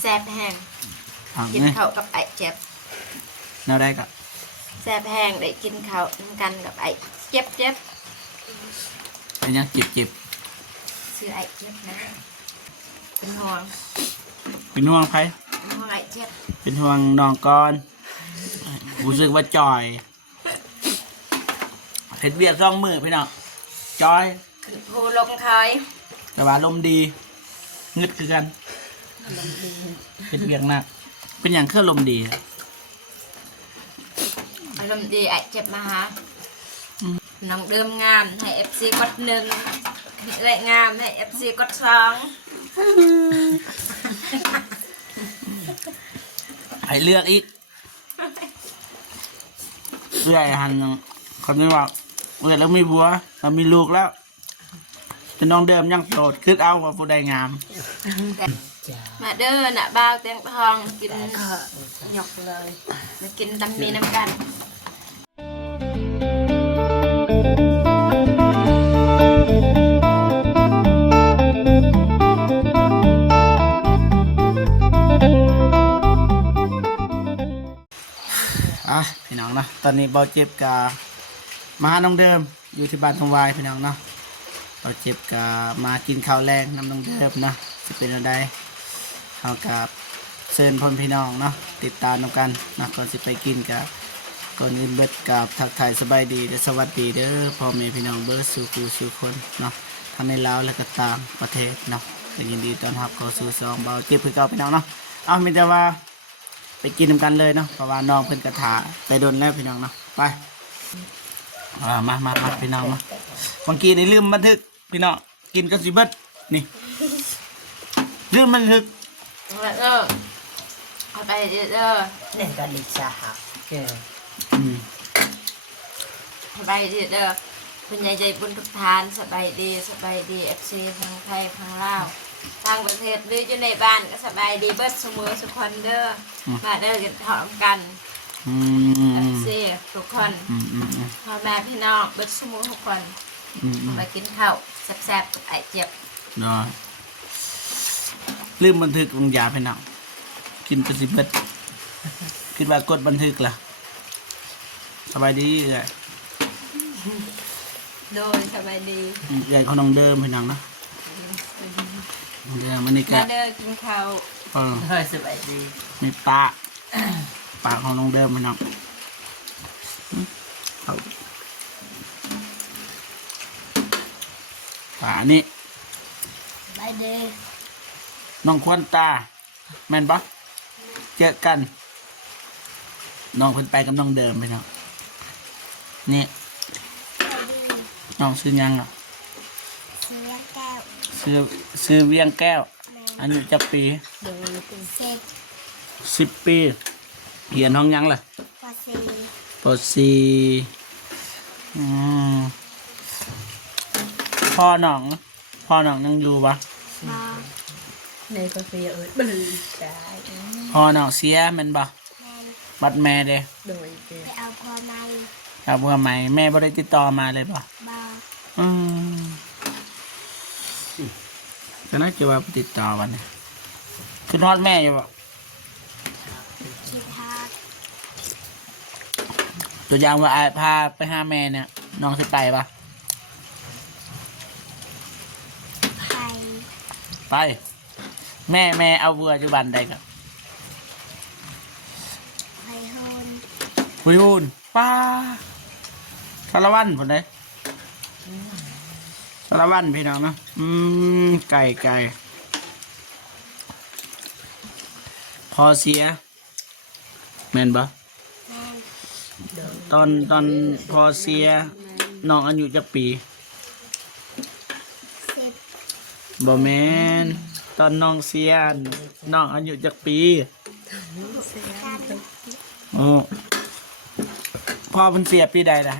แซ่บแห้งกินข้าวกับไอเจ็บแนวได้ก็แซ่บแห้งได้กินข้าวน้ำกันกับไอเจ็บเป็นยังจิบชื่อไอเจ็บนะเป็นห่วงใครเป็นห่วงไอเจ็บเป็นห่วงน้องก่อนรู้สึกว่าจอยเผ็ดเบียด2 มื้อพี่น้องจอยคือผู้ลงคอยแต่ว่าลมดีงึดคือกันเผ็ดเบียดมากเป็นอย่างเครื่องลมดีอารมณ์ดีไอเจ็บมาฮะน้องเดิมงามให้ FC กด1และงามให้ FC กด2ให้เลือกอีกเพื่อหันคนนี้ว่าเมื่อแล้วมีบัวเรามีลูกแล้วแต่น้องเดิมยังโสดคือเอาว่าผู้ใดงามมาเด้อน่ะบ้าวแตงทองกินหยกเลยมากินตำมีน้ำกันพี่น้องนะตอนนี้เบาเจ็บกับมาน้องเดิมอยู่ที่บ้านทองวายพี่น้องเนาะเบาเจ็บกับมากินข้าวแรงน้ำน้องเดิมนะจะเป็นอะไรเอากับเชิญพ่อพี่น้องเนาะติดตามกันนะก่อนจะไปกินกับก่อนอื่นเบิดกับทักทายสบายดีและสวัสดีเด้อพ่อแม่พี่น้องเบิร์ดสู่คนเนาะทั้งในลาวและก็ต่างประเทศเนาะยินดีต้อนรับเข้าสู่ซองเบาเจ็บเพื่อเก่าพี่น้องเนาะเอามีแต่ว่าไปกินกันเลยเนาะเพราะว่าน้องเพิ่นกระถาไปโดนแล้วพี่น้องเนาะไปมาพี่น้องเนาะบางทีได้ลืมบันทึกพี่น้องกินกันสิเบิดนี่ลืมบันทึกเอาไปเด้อเนี่ยก็ลิซ่าฮักเอาไปเด้อคุณยายใจบุญทุกทานสบายดีFC ทั้งไทยทั้งลาวต่างประเทศหรืออยู่ในบ้านก็สบายดีเบิดเสมอสุขคนเด้อมาเด้อกันพร้อมกันFC ทุกคนพ่อแม่พี่น้องเบิดเสมอทุกคนมากินข้าวแซ่บๆกับไอเจ็บเนาะลืมบันทึกลงยาพี่น้องกินไปสิเบิดคิดว่ากดบันทึกล่ะสบายดีเลยโดยสบายดีใหญ่ของน้องเดิมพี่น้องนะเดี๋ยวมันนี่ก็เด้อกินข้าวสบายดีมีปลาของน้องเดิมพี่น้องปลานี่สบายดีน้องควันตาแม่นปะเจอกันน้องเพิ่นไปกับน้องเดิมพี่น้องนี่น้องซื้อยังอ่ะซื้อเวียงแก้วอายุจักปี10 ปีเรียนห้องยังล่ะป.4พ่อน้องยังอยู่ปะในกาแฟบลือได้พ่อน้องเสียแม่นปะบัดแม่เด้โดยไปเอาพ่อใหม่แม่บ่ได้ติดต่อมาเลยปะก็น่าจะว่าติดต่อวันนี้คือทอดแม่อยู่ปะตัวอย่างว่าพาไปหาแม่เนี่ยน้องจะไปปะไปแม่เอาวัวจุบันใดกับหุยฮูนป้าสารวัตรผลได้สารวัตรพี่น้องเนาะไก่พอเสียแม่นปะตอนพอเสียน้องอายุจักปีบ่แม่นตอนน้องเสียน้องอายุจักปีโอ้พ่อเพิ่นเสียปีใดล่ะ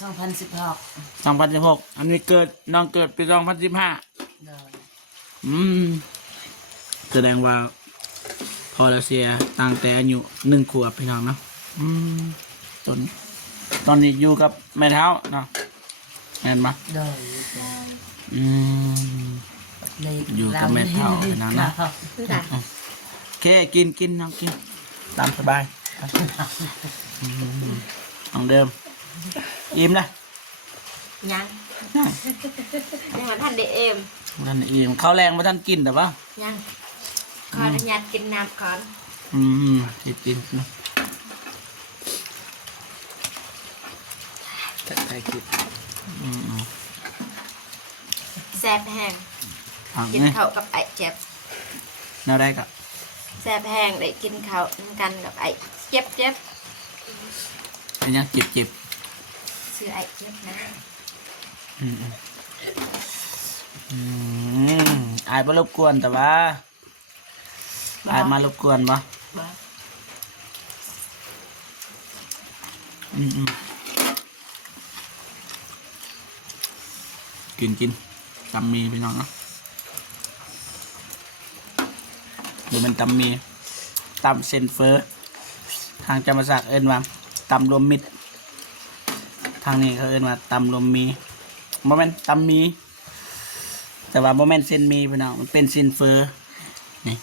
2016อันนี้เกิดน้องเกิดปี2015แสดงว่าพอเราเสียตั้งแต่อายุ1 ขวบพี่น้องเนาะตอนนี้อยู่กับแม่เท้าเนาะแม่นปะอยู่กับแม่เท้าพี่น้องเนาะ เคกินน้องกินตามสบายน้องเดิมอิ่มนะ ยังยังมาท่านเดเอม ท่านอิ่มข้าวแรงมาท่านกินแต่ว่า ยังขออนุญาตกินน้ำก่อน กินนะใครกิน แซ่บแห้ง กิน นี่ ข้าวกับไอ้เจ็บ แนวได้กับ แซ่บแห้งได้กินข้าวน้ำกันกับไอ้เจ็บ อันยังเจ็บ ชื่อไอ้เจ็บนะ อายมารบกวนแต่ว่าอายมารบกวนปะ บ่ กินตำมีพี่น้องเนาะหรือมันตำมีตำเซนเฟอร์ทางจำปาสักเอิ้นว่าตำรวมมิตรทางนี้เขาเอิ้นว่าตำรวมมีโมเมนต์ตำมีแต่ว่าโมเมนต์เซนมีพี่น้องมันเป็นเซนเฟอร์นี่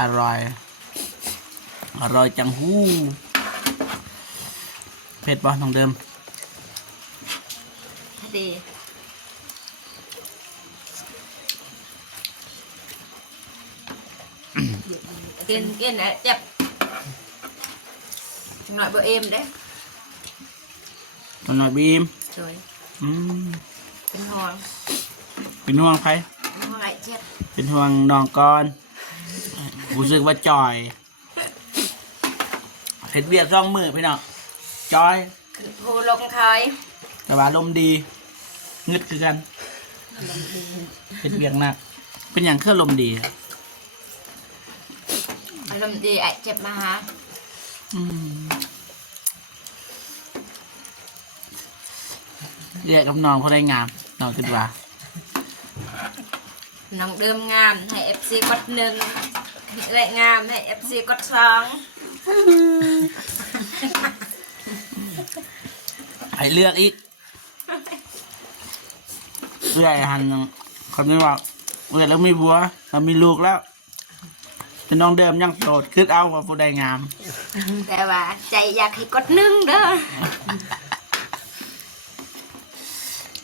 อร่อยจังหู้เผ็ดป่ะน้องเดิม พอดีกินไอ้เจ็บจังหน่อยบ่เอมเด้ มันหน่อยบีม สวย เป็นห่วง เป็นห่วงใคร เป็นห่วงไอ้เจ็บ เป็นห่วงน้องก่อนรู้สึกว่าจอยเห็ดเบียดร่องมือพี่น้องจอย คือผู้ลงคอย แต่ว่าลมดีงึดคือกันเห็ดเบียดหนักเป็นอย่างเครื่องลมดี อารมณ์ดีไอ้เจ็บมาหา เรียกกับน้องเขาได้งามน้องคิดว่า น้องเดิมงามให้ FC กด1และงามให้ FC กด2 ให้เลือกอีกเรื่อยหันคำนี้ว่าเมื่อแล้วมีบัวเรามีลูกแล้วแต่น้องเดิมยังโสดคิดเอาว่าผู้ใดงาม แต่ว่าใจอยากให้กด1เด้อ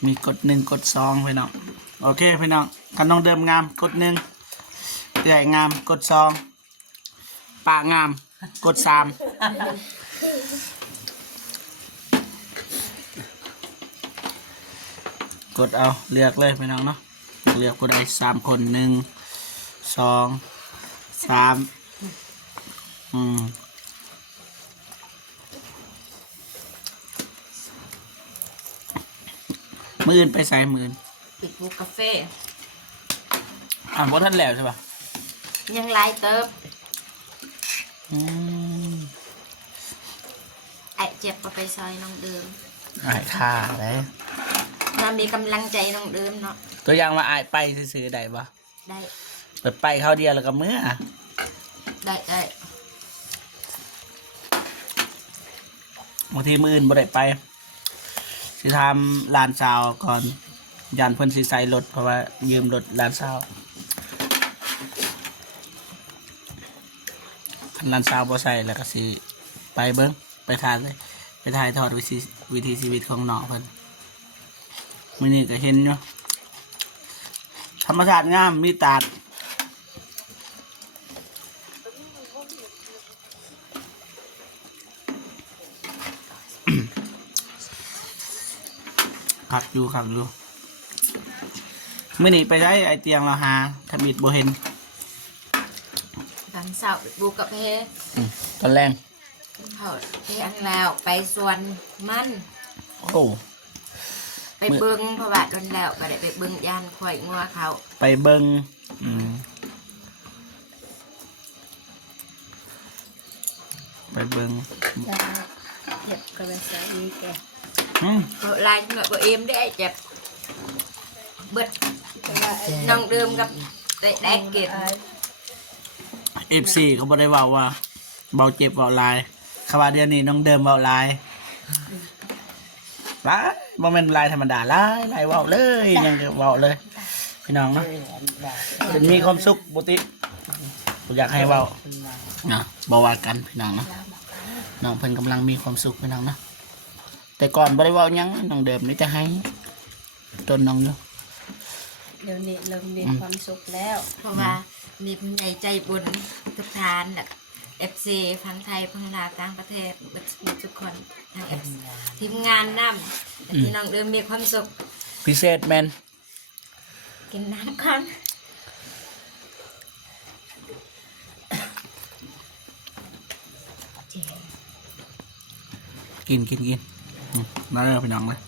มีกด1กด2พี่น้องโอเคพี่น้องกันน้องเดิมงามกด1ใหญ่งามกด2ปากงามกด3กดเอาเลือกเลยพี่น้องเนาะเลือกผู้ใด3คน1 2 3มื้ออื่นไปใส่มื้ออื่น ปิดบูกาแฟ บ่ทันแล้วใช่ปะ ยังไลายเติบไอ้เจ็บก็ไปซอยน้องเดิม อายค่าได้ น่ามีกำลังใจน้องเดิมเนาะ ตัวอย่างว่าอายไปซื้อๆได้ปะ ได้ เปิดไปเข้าวเดียวแล้วก็มื้อ ได้ บางทีมื้ออื่นบ่ได้ไปสิทำลานซาวก่อนยันเพิ่นสิใส่รถเพราะว่ายืมรถลานซาวคันลานซาวบ่ใส่แล้วก็สิไปเบิ่งไปทานเลยไปถ่ายทอดวิถีชีวิตของน้องเพิ่นมื้อนี้ก็เห็นอยู่ธรรมชาติงามมีตาดขักอยู่มื่อนี้ไปได้ไอเตียงเราหาทำอิดโบเห็น ตอนเช้าปิดบูกาแฟ ตอนแรง เขาเที่ยงแล้วไปสวนมัน โอ้ ไปเบิ้งเพราะว่าโดนแล้วก็ได้ไปเบิ้งยานข่อยงัวเขา ไปเบิงไปเบิง จะเห็บกระสาดีแก บ่ลายหน่อยบ่เอ็มได้ไอ้เจ็บเบิดน้องเดิมกับได้เก็บ FC เขาบอกได้เบาว่าเบาเจ็บเบาลายคำว่าเดียวนี้น้องเดิมเบาลายไป บ่แม่นลายธรรมดาลายเว้าเลยยังเว้าเลยพี่น้องเนาะเป็นมีความสุขบุติผมอยากให้เว้านะบ่ว่ากันพี่น้องเนาะน้องเพิ่นกำลังมีความสุขพี่น้องเนาะแต่ก่อนบ่ได้เว้าหยังน้องเดิมนี่จะให้ต้นน้องอยู่ เดี๋ยวนี้เริ่มมีความสุขแล้ว เพราะว่ามีผู้ใหญ่ใจบุญทุกทานแบบ FC พังไทยพังลาวต่างประเทศทุกคนทาง FC ทีมงานนำที่น้องเดิมมีความสุข พิเศษแมน กินน้ำก่อน กินมาเริ่มพี่น้องเลย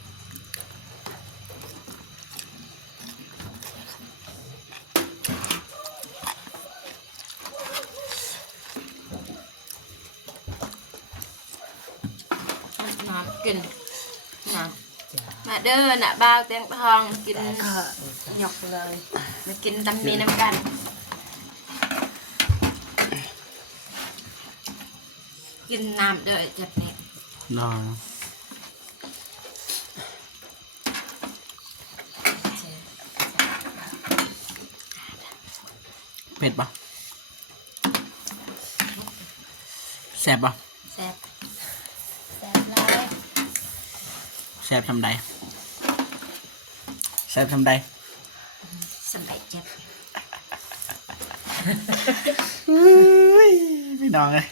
น้ำกินน้ำมาเด้อน่ะบ่าวแตงทองกิน หยกเลย มากินตำมีน้ำกันกินน้ำเด้อจับเนี่ย นอนเผ็ดปะแซ่บปะ แซ่บ แซ่บแล้ว แซ่บทำใดแซ่บทำใด สบายเจ็บ พี่น้องเลย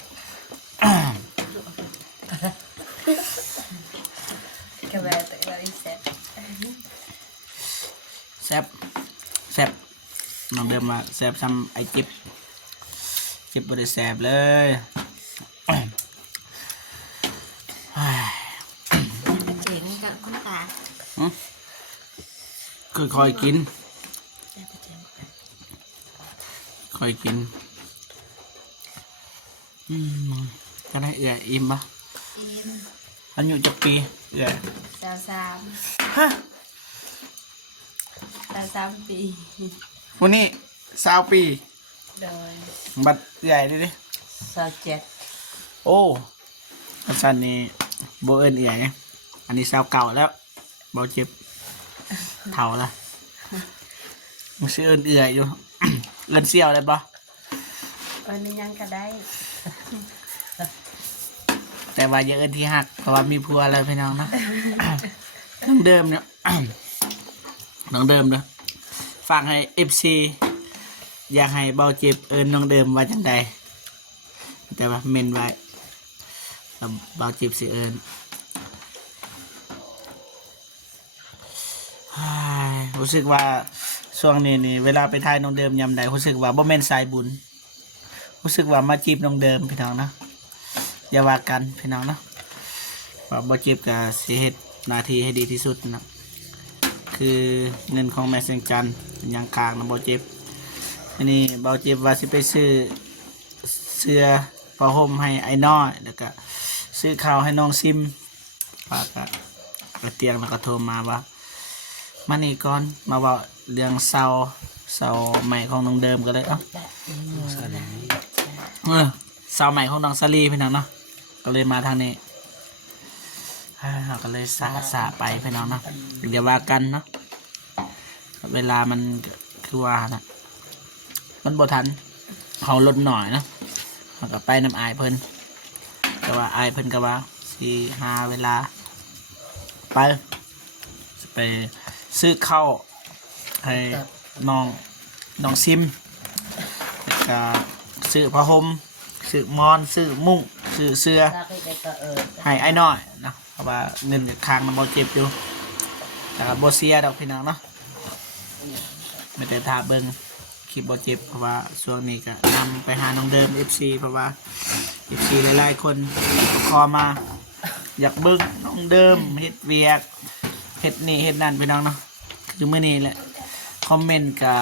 กระแวแต่เราอีแซ่บ แซ่บน้องเดิมมาแซ่บทำไอจิ๊บบริแซ่บเลย เจ๋งกับคุณตา คือคอยกิน แซ่บเจ๋ง คอยกินก็ได้เอื่อยอิ่มปะ อิ่ม อายุจักปีเอื่อย สาม ฮะ 3 ปี วันนี้20 ปี โดย บัดใหญ่ดิ 27 โอ้อาจารย์นี่โบเอิญเอื่อยอันนี้เก่าแล้วเบาเจ็บเท่าละมันชื่อเอิญเอื่อยอยู่ เอิญเสี่ยวเลยปะ นี่ยังก็ได้ แต่ว่าอย่าเอิญที่หักเพราะว่ามีผัวแล้วพี่น้องนะ น้องเดิมเนี่ย น้องเดิมเนาะฝากให้ FC อยากให้เบาเจ็บเอิญน้องเดิมว่าจังใดแต่ว่าเมนไว้แล้วเบาเจ็บสิเอิญรู้สึกว่าช่วงนี้นี่เวลาไปถ่ายน้องเดิมยำใดรู้สึกว่าบ่แม่นสายบุญรู้สึกว่ามาจีบน้องเดิมพี่น้องนะอย่าว่ากันพี่น้องนะว่าบ่จีบกับสิเฮ็ดหน้าที่ให้ดีที่สุดนะคือเงินของแม่เสียงจันทร์เป็นอยังกลางนะบ่จีบอันนี้บ่จีบว่าสิไปซื้อเสื้อผ้าห่มให้ไอ้น้อยแล้วก็ซื้อข้าวให้น้องซิมฝากกระเตียงแล้วก็โทรมาว่ามานี่ก่อนมาบอกเรื่องเสาใหม่ของน้องเดิมก็เลยเอ้าเสาใหม่ของน้องซาลีพี่น้องเนาะก็เลยมาทางนี้ก็เลยสาไปพี่น้องเนาะเดี๋ยวว่ากันเนาะเวลามันคือว่านะมันบ่ทันเขาลดหน่อยนะมันก็ไปน้ำอายเพิ่นแต่ว่าอายเพิ่นก็ว่าสิหาเวลาไปซื้อข้าวให้น้องซิมแล้วก็ซื้อผ้าห่มซื้อมอนซื้อมุ้งซื้อเสื้อให้ไอ้น้อยนะเพราะว่าเงินจากทางมันบ่เจ็บอยู่แต่ก็บ่เสียดอกพี่น้องเนาะไม่ได้ท่าเบิ่งคลิปบ่เจ็บเพราะว่าช่วงนี้ก็นำไปหาน้องเดิม FC เพราะว่า FC หลายๆคนขอมาอยากเบิ่งน้องเดิมเฮ็ดเวียกเฮ็ดนี่เฮ็ดนั่นพี่น้องเนาะคือมื้อนี้แหละคอมเมนต์กับ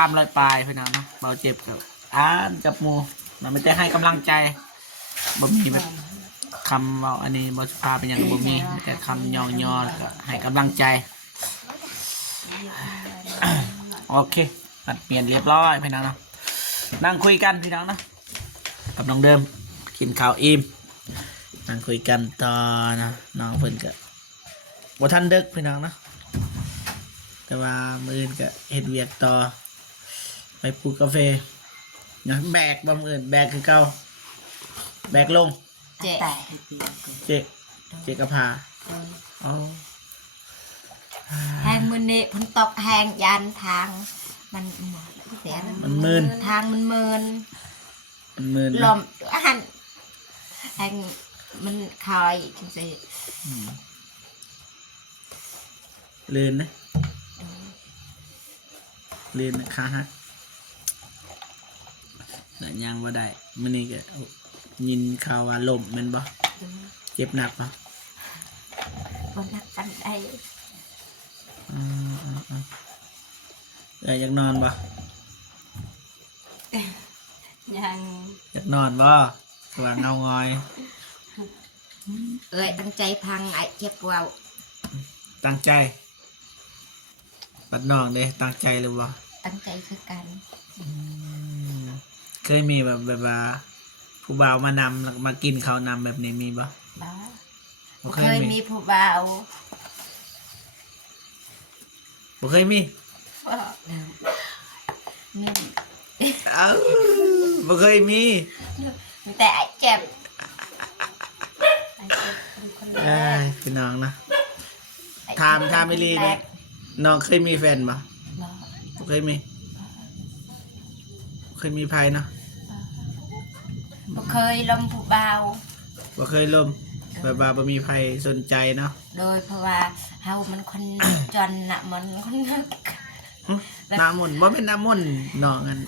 300 ปลายพี่น้องเนาะเบาเจ็บกับอ่านกับหมู่มันไม่ได้ให้กำลังใจบ่มีแบบคำเว้าอันนี้บ่สุภาพเป็นหยังก็บ่มีมีแต่คำย่อๆแล้วก็ให้กำลังใจ โอเคตัดเปลี่ยนเรียบร้อยพี่น้องเนาะนั่งคุยกันพี่น้องเนาะกับน้องเดิมกินข้าวอิ่มนั่งคุยกันต่อนะน้องเพิ่นก็ บ่ทันดึกพี่น้องเนาะแต่ว่ามื้ออื่นก็เฮ็ดเวียกต่อไปปลูกกาแฟนะแบกบ่มื้ออื่นแบกคือเก่าแบกลง เจ๊ แต่ให้เปียกก่อน เจกระพาอ๋อ แหงมือนี่ฝนตกแหงยันทางมันเสีย มันมึน ทางมันเมิน มันมึน ลมอาหารแหงมันคอยจังซี่ ลื่นนะลื่นนะขาหักแต่ยังบ่ได้มื้อนี้ก็ยินข่าวว่าล้มแม่นบ่เจ็บหนักบ่ บนนักกันได้ อยากนอนบ่ ยัง อยากนอนบ่สว่างเงางอย ตั้งใจพังไอ้เจ็บว่าว ตั้งใจปัดน้องเด้ตั้งใจหรือบ่ ตั้งใจคือกัน เคยมีแบบว่าผู้บ่าวมานำแล้วก็มากินข้าวนำแบบนี้มีบ่ บ้า บ่ เคยมีผู้บ่าว บ่เคยมี นี่ เอ้าบ่เคยมี มีแต่ไอ้เจ็บ เอ้ยพี่น้องนะถามอีหลีเด้น้องเคยมีแฟนบ่บ่เคยมีเคยมีภัยเนาะ บ่เคยลมผู้บ่าว บ่เคยล่มแบบว่าบ่มีภัยสนใจเนาะ โดยเพราะว่าเฮามันคนจนน่ะมันคนนึก น้ำมนต์บ่เป็นน้ำมนต์น้องอัน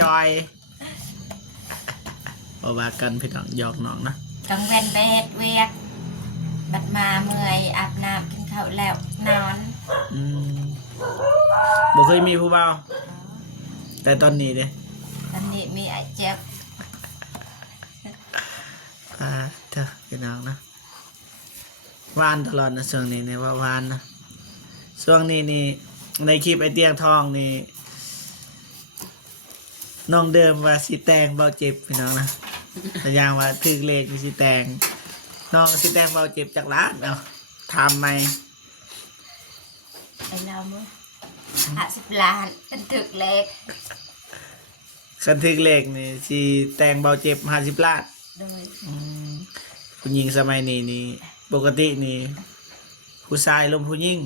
จอยบ่ว่ากันพี่น้องหยอกน้องนะ กังเว้นไปเฮ็ดเวียกบัดมาเมื่อยอาบน้ำกินข้าวแล้วนอน อืมบ่เคยมีผู้บ่าวแต่ตอนนี้เด้ ตอนนี้มีไอ้เจ็บ เถอะพี่น้องนะหวานตลอดนะช่วงนี้เนี่ยว่าหวานนะช่วงนี้นี่ในคลิปไอเตียงทองนี่น้องเดิมว่าสิแตงเบาเจ็บพี่น้องนะแต่อย่างว่าถึกเลขมีสิแตงน้องสิแตงเบาเจ็บจากร้านเอาทำไหม ไอ้เรามื้อ50 ล้านเป็นถึกเล็ก คันถึกเลขนี่สิแตงเบาเจ็บ50 ล้าน โดย ผู้หญิงสมัยนี้นี่ปกตินี่ผู้ชายลงผู้หญิง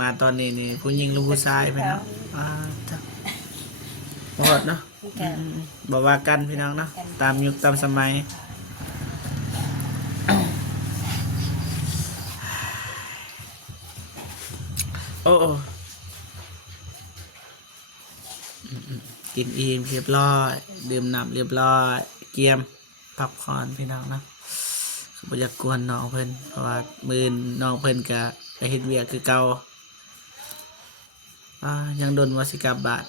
มาตอนนี้นี่ผู้หญิงลงผู้ชายพี่น้องจ้ะหมดเนาะบอกว่ากันพี่น้องเนาะตามยุคตามสมัยโอ้กินอิ่มเรียบร้อยดื่มน้ำเรียบร้อยเกียมพักผ่อนพี่น้องเนาะบ่อยากกวนน้องเพิ่นเพราะว่ามื้อน้องเพิ่นก็ไปเฮ็ดเวียกคือเก่ายังโดนว่าสิกลับบ้าน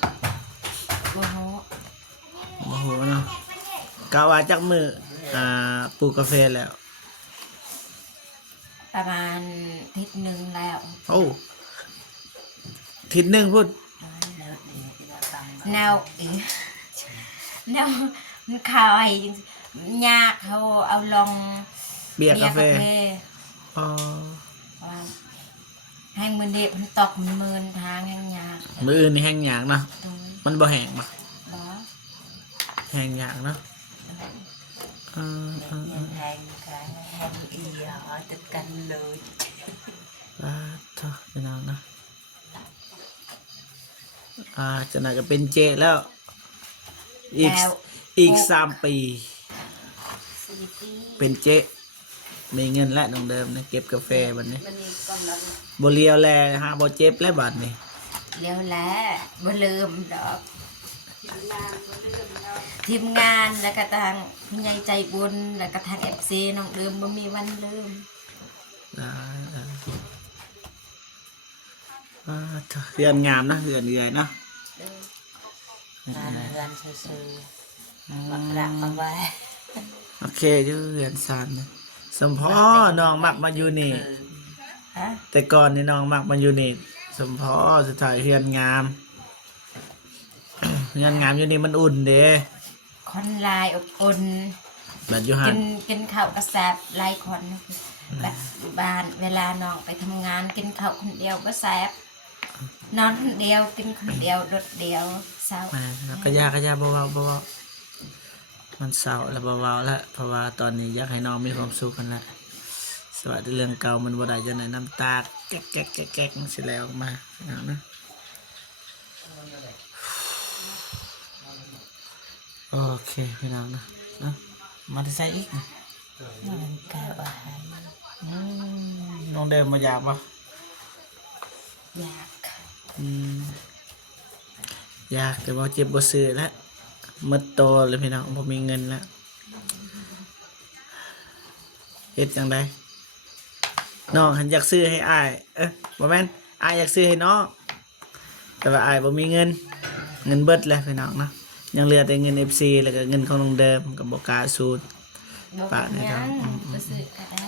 โอ้โห โอ้โหเนาะกะว่าจักมื้อปลูกกาแฟแล้ว ประมาณอาทิศนึงแล้ว โอ้ทิศหนึงพุ่น แนวอีแนวมันคายจริงๆยากเขาเอาลง เบียร์กาแฟ เ อ๋อ ว่าแห้งมือเด็บมันตกมันเมินทางแห้งยาก มื้ออื่นนี่แห้งหยางเนาะ โดย มันบ่แห้งบ่ บ่ แห้งหยางเนาะเออ แทงกันแทงอีหอติดกันเลย เถอะพี่น้องนะจะน่าจะเป็นเจแล้วอีก3 ปี 4 ปี เป็นเจมีเงินและน้องเดิมนะเก็บกาแฟบัดนี้ มันมีกำลัง บ่เลียวแลหาบ่เจ็บแล้วบัดนี้ เร็วแล้วบ่ลืมดอกทีมงานแล้วก็ทางผู้ใหญ่ใจบุญแล้วก็ทาง FC น้องลืมบ่มีวันลืม เถอะเรือนงามนะเรือนเอื่อยเนาะ งานเรือนซื่อๆมักรักมาไว้ โอเคอยู่เรือนซานนะสมพ่อน้องมักมาอยู่นี่ ฮะ แต่ก่อนนี่น้องมักมาอยู่นี่สมพ่อสุดท้ายเรือนงาม เรือนงามอยู่นี่มันอุ่นเด้ คนลายอบอุ่น บัดอยู่หั กิ น นข้าวกระแซบหลายคน แบบอยู่บ้านเวลาน้องไปทำงานกินข้าวคนเดียวก็แซ่บนอนคนเดียวกินคนเดียวโดดเดียวเศร้า แม่นะก็ยาเบาๆเบาๆมันเศร้าแล้วเบาๆแล้วเพราะว่าตอนนี้อยากให้น้องมีความสุขกันละสวัสดีเรื่องเก่ามันบ่ได้จะไหนน้ำตาแก๊กสิแล้วออกมานะโอเคพี่น้องนะมาที่ใส่อีกนะ มันกะว่าให้ น้องเดิมมาอยากปะ อยาก อยากแต่ว่าเจ็บบ่ซื้อแล้วมืดโตเลยพี่น้องผมมีเงินแล้วเฮ็ดจังไดน้องหันอยากซื้อให้อ้ายบ่แม่นอ้ายอยากซื้อให้น้องแต่ว่าอ้ายบ่มีเงินเบิดแล้วพี่น้องเนาะยังเหลือแต่เงิน FC แล้วก็เงินของน้องเดิมกับบ่กล้าสูด บอก ปะเนี่ยครั ยั บ งก็ซื้อก็ได้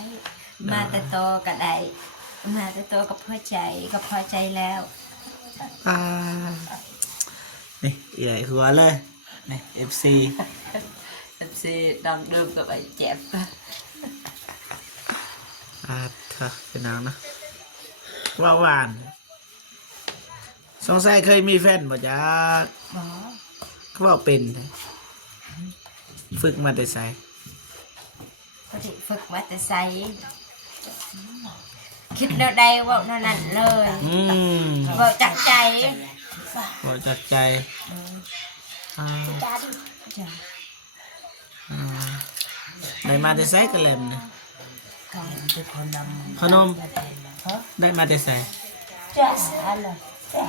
มาแต่โตก็ได้มาแต่โตก็พอใจก็พอใจแล้ว นี่อีไหลหัวเลยนี่ FC ซีดองดื่มกับไอ้เจ็บ เถอะพี่น้องเนาะว่าหวานสงสัยเคยมีแฟนบ่จ๊ะ หมอ เขาบอกเป็นฝึกมาแต่ไส พอดีฝึกมาแต่ใสคิดเดียวใดเว่านั่นนั่นเลย เว่าจากใจ บอกจากใจอ่า จ้ะ ได้มาแต่ไสกันแหลมเนี่ย ก็เป็นคนนำ ขนม ฮะ ได้มาแต่ไส จ้าอะไรจ้า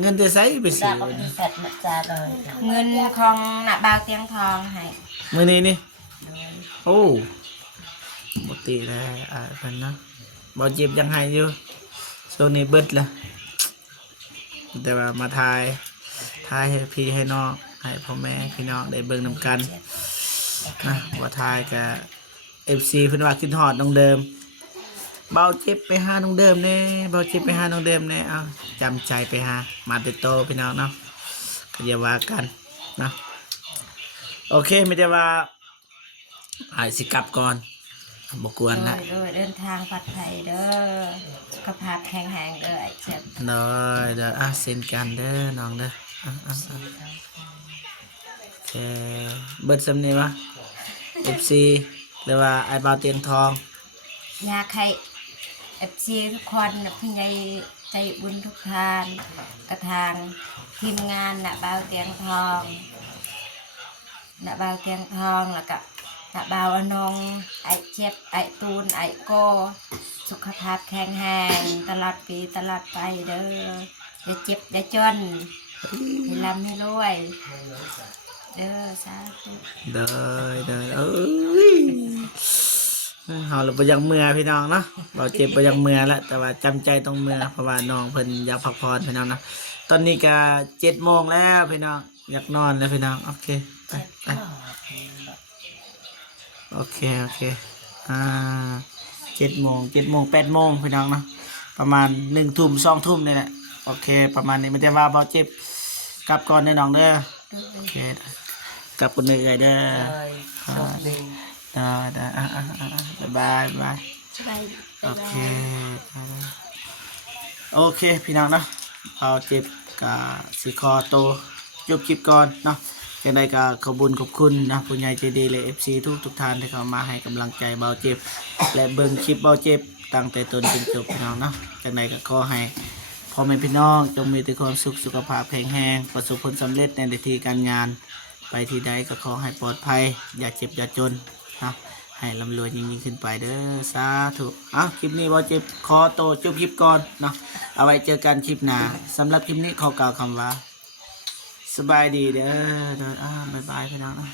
เงินแต่ไสไป จ้า ซื้อ ก็มีสัตว์มาจ้าเลย เงินของหน้าบ่าวเตียงทองให้ มื้อนี้นี่โอ้ปกติแล้วเพิ่นเนาะบ่เจ็บยังให้อยู่โซนนี้เบิดละแต่ว่ามาทายให้พี่ให้น้องให้พ่อแม่พี่น้องได้เบิ่งนำกันนะว่าทายกับ FC เพิ่นว่าคิดฮอดน้องเดิมเบาเจ็บไปหาน้องเดิมแน่เบาเจ็บไปหาน้องเดิมแน่เอาจำใจไปหามาติดโตพี่น้องเนาะก็อย่าว่ากันเนาะโอเคไม่ได้ว่าหายสิกลับก่อนบ่กวนละ โดยเดินทางปลอดภัยเด้อสุขภาพแข็งแรงเด้อไอ้เจ็บ เด้อเซ็นกันเด้อน้องเด้อโอเคเบิดสำเนียวะ FC หรือว่าไอ้บ่าวเตียงทอง อยากให้เอฟซีทุกคนพี่ใหญ่ใจบุญทุกทานกระทางทีมงานน่ะบ่าวเตียงทองน่ะบ่าวเตียงทองแล้วก็น่ะบ่าวอนงไอเจ็บไอตูนไอโก้สุขภาพแข็งแรงตลอดปีตลอดไปเด้ออย่าเจ็บอย่าจนให้ร่ำให้รวยเด้อสาธุ เด้อเอ้ยเฮาเราบ่อยังเมื่อพี่น้องเนาะบ่เจ็บบ่อยังเมื่อแล้วแต่ว่าจำใจต้องเมื่อเพราะว่าน้องเพิ่นอยากพักผ่อนพี่น้องนะตอนนี้ก็7 โมงแล้วพี่น้องอยากนอนแล้วพี่น้องโอเคไปโอเค7 โมง8 โมงพี่น้องเนาะประมาณ1 ทุ่ม2 ทุ่มนี่แหละโอเคประมาณนี้ไม่ได้ว่าบ่เจ็บกลับก่อนเด้อน้องเด้อโอเคกลับคนเหนื่อยเด้อ เลยโชคดี ได้บาย สบายดี โอเคโอเคพี่น้องเนาะเอาเจ็บกับสีคอโตจบคลิปก่อนเนาะยังไงก็ขอบคุณนะผู้ใหญ่ใจดีเลย FC ทุกท่านที่เข้ามาให้กำลังใจเบาเจ็บและเบิ่งคลิปเบาเจ็บตั้งแต่ต้นจนจบพี่น้องเนาะยังไงก็ขอให้พ่อแม่พี่น้องจงมีแต่ความสุขสุขภาพแข็งแรงประสบผลสำเร็จในหน้าที่การงานไปที่ใดก็ขอให้ปลอดภัยอย่าเจ็บอย่าจนนะให้ร่ำรวยยิ่งขึ้นไปเด้อสาธุคลิปนี้บอเจ็บขอโตจบคลิปก่อนเนาะเอาไว้เจอกันคลิปหน้าสำหรับคลิปนี้ขอกล่าวคำว่าสบายดีเด้อบ๊ายบายพี่น้องนะ